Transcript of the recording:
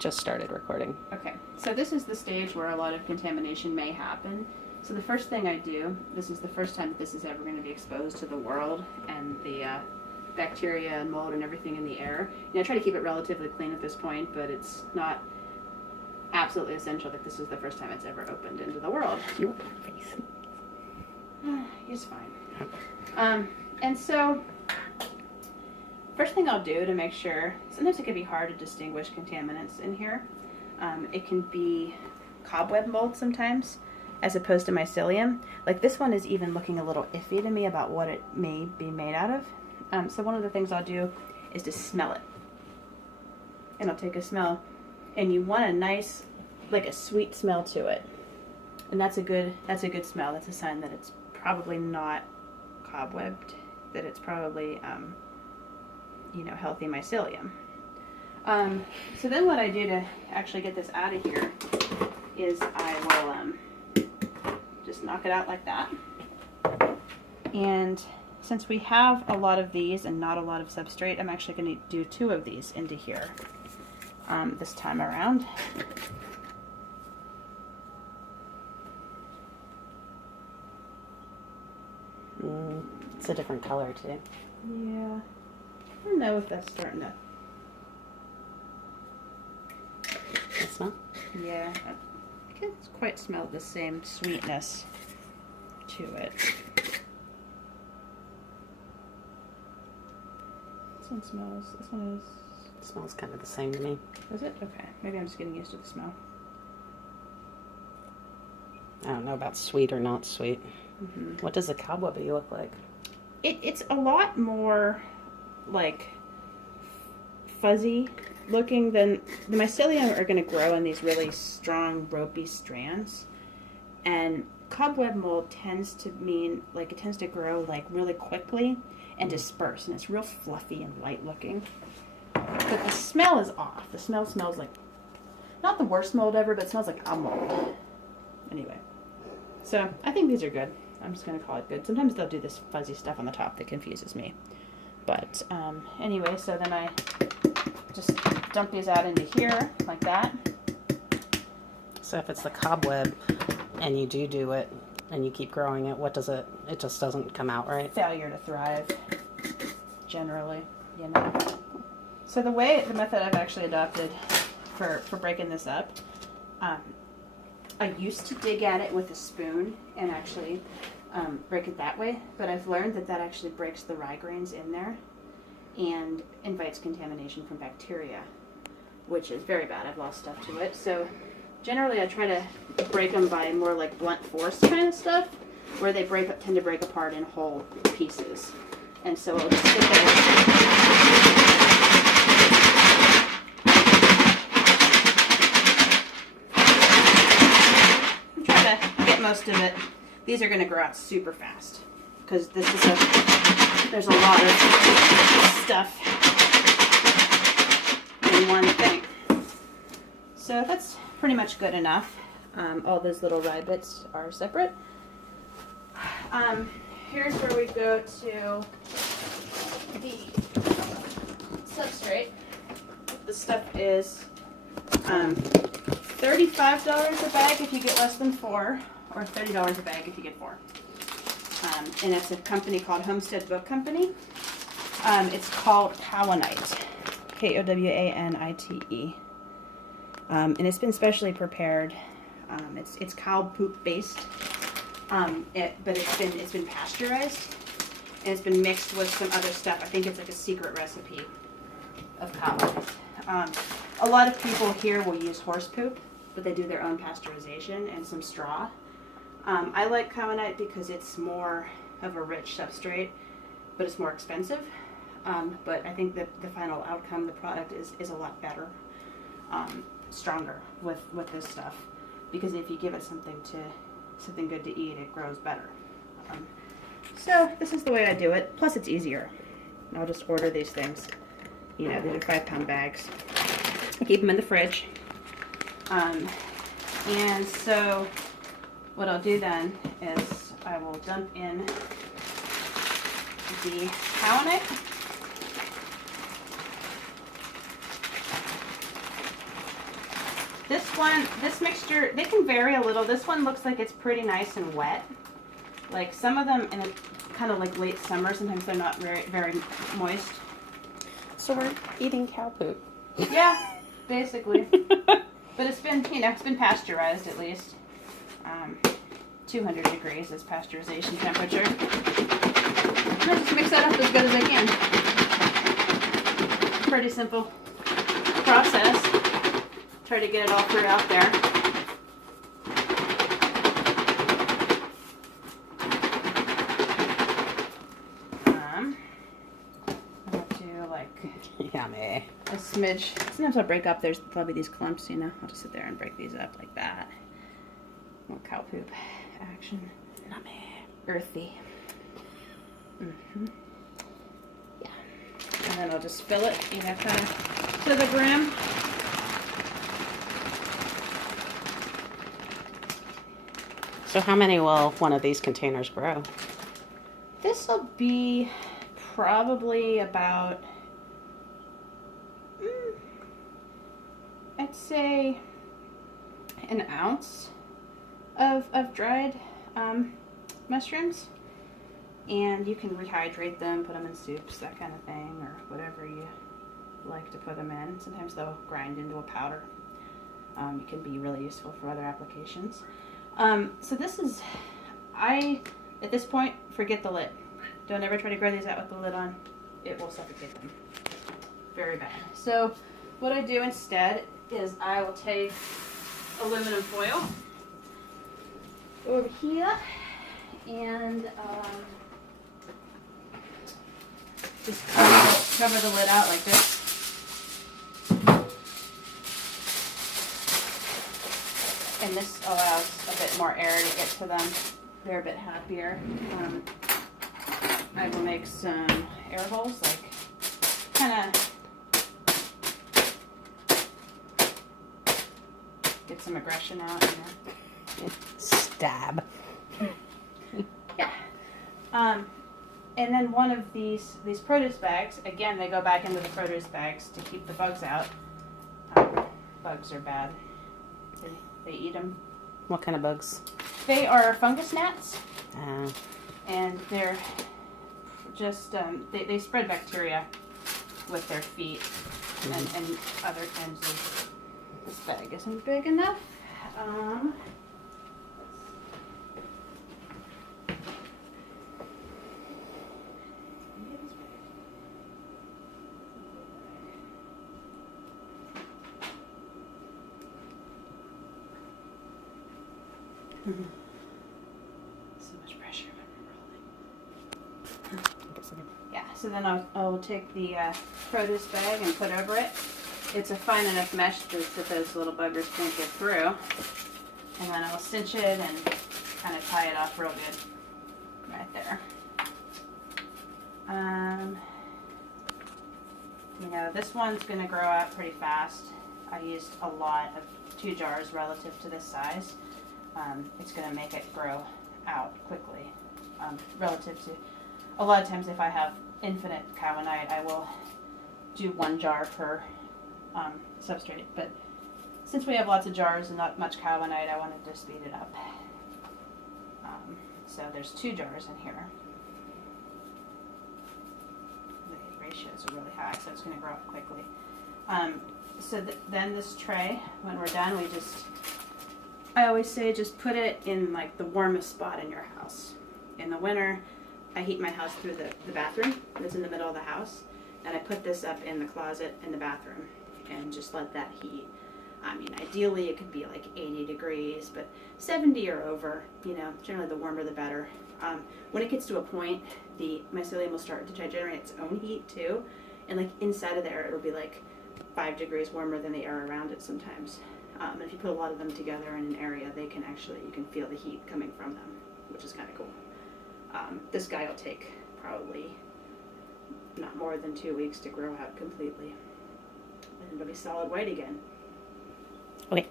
just started recording. Okay, so this is the stage where a lot of contamination may happen. So the first thing I do, this is the first time that this is ever going to be exposed to the world and the bacteria and mold and everything in the air. I try to keep it relatively clean at this point, but it's not absolutely essential that this is the first time it's ever opened into the world. Your face. It's fine. And so, first thing I'll do to make sure, sometimes it can be hard to distinguish contaminants in here. It can be cobweb mold sometimes, as opposed to mycelium. Like this one is even looking a little iffy to me about what it may be made out of. So one of the things I'll do is to smell it. And I'll take a smell, and you want a nice, like a sweet smell to it. And that's a good smell. That's a sign that it's probably not cobwebbed, that it's probably, healthy mycelium. So then what I do to actually get this out of here is I will just knock it out like that. And since we have a lot of these and not a lot of substrate, I'm actually going to do 2 of these into here this time around. It's a different color too. Yeah. I don't know if that's starting to... Smell? Yeah. I can't quite smell the same sweetness to it. This one smells... This one is... It smells kind of the same to me. Is it? Okay. Maybe I'm just getting used to the smell. I don't know about sweet or not sweet. Mm-hmm. What does a cobwebby look like? It's a lot more like fuzzy looking than the mycelium are going to grow in these really strong ropey strands, and cobweb mold tends to mean like it tends to grow like really quickly and disperse, and it's real fluffy and light looking, but the smell is off. The smell smells like not the worst mold ever, but it smells like a mold anyway. So I think these are good. I'm just going to call it good. Sometimes they'll do this fuzzy stuff on the top that confuses me. But anyway, so then I just dump these out into here like that. So if it's the cobweb and you do it and you keep growing it, what does it just doesn't come out, right? Failure to thrive, generally, So the method I've actually adopted for breaking this up, I used to dig at it with a spoon and actually break it that way, but I've learned that actually breaks the rye grains in there and invites contamination from bacteria, which is very bad. I've lost stuff to it. So generally I try to break them by more like blunt force kind of stuff, where they tend to break apart in whole pieces. And so I'll just stick it most of it. These are going to grow out super fast because there's a lot of stuff in one thing. So that's pretty much good enough. All those little rye bits are separate. Here's where we go to the substrate. The stuff is $35 a bag if you get less than 4. Or $30 a bag if you get 4. And it's a company called Homestead Book Company. It's called Kowanite. Kowanite. And it's been specially prepared. It's cow poop based. But it's been pasteurized. And it's been mixed with some other stuff. I think it's like a secret recipe of Kowanite. A lot of people here will use horse poop, but they do their own pasteurization and some straw. I like Kowanite because it's more of a rich substrate, but it's more expensive. But I think that the final outcome, the product is a lot better, stronger with this stuff. Because if you give it something good to eat, it grows better. So this is the way I do it. Plus it's easier. I'll just order these things. These are 5-pound bags. I keep them in the fridge. And so what I'll do then is I will dump in the Kowanite. This mixture, they can vary a little. This one looks like it's pretty nice and wet. Like some of them in a kind of like late summer, sometimes they're not very, very moist. So we're eating cow poop. Yeah, basically. But it's been, it's been pasteurized at least. 200 degrees is pasteurization temperature. And I just mix that up as good as I can. Pretty simple process. Try to get it all through out there. I have to like Yummy. a smidge. Sometimes I'll break up. There's probably these clumps, you know. I'll just sit there and break these up like that. More cow poop action. Yummy. Earthy. Yeah. And then I'll just fill it, kind of to the brim. So how many will one of these containers grow? This will be probably about, I'd say, an ounce of dried mushrooms. And you can rehydrate them, put them in soups, that kind of thing, or whatever you like to put them in. Sometimes they'll grind into a powder. It can be really useful for other applications. So this is, at this point, forget the lid. Don't ever try to grow these out with the lid on. It will suffocate them. Very bad. So what I do instead is I will take aluminum foil over here and just cover the lid out like this. And this allows a bit more air to get to them. They're a bit happier. I will make some air holes, like kind of get some aggression out. Stab. Yeah. And then one of these produce bags, again, they go back into the produce bags to keep the bugs out. Bugs are bad. They eat them. What kind of bugs? They are fungus gnats, Uh, and they're just, they spread bacteria with their feet and other kinds of, this bag isn't big enough. So much pressure when we're rolling. Yeah, so then I'll take the produce bag and put over it. It's a fine enough mesh that those little buggers can't get through. And then I'll cinch it and kind of tie it off real good right there. This one's going to grow out pretty fast. I used a lot of 2 jars relative to this size. It's going to make it grow out quickly. Relative to, a lot of times if I have infinite cowanite, I will do 1 jar per substrate. But since we have lots of jars and not much cowanite, I wanted to speed it up. So there's 2 jars in here. The ratios are really high, so it's going to grow up quickly. Then this tray, when we're done, I always say just put it in like the warmest spot in your house. In the winter, I heat my house through the bathroom that's in the middle of the house, and I put this up in the closet in the bathroom and just let that heat. I mean, ideally it could be like 80 degrees, but 70 or over, generally the warmer the better. When it gets to a point, the mycelium will start to generate its own heat too, and like inside of there it'll be like 5 degrees warmer than the air around it sometimes. And if you put a lot of them together in an area, you can feel the heat coming from them, which is kind of cool. This guy will take probably not more than 2 weeks to grow out completely. And it'll be solid white again. okay.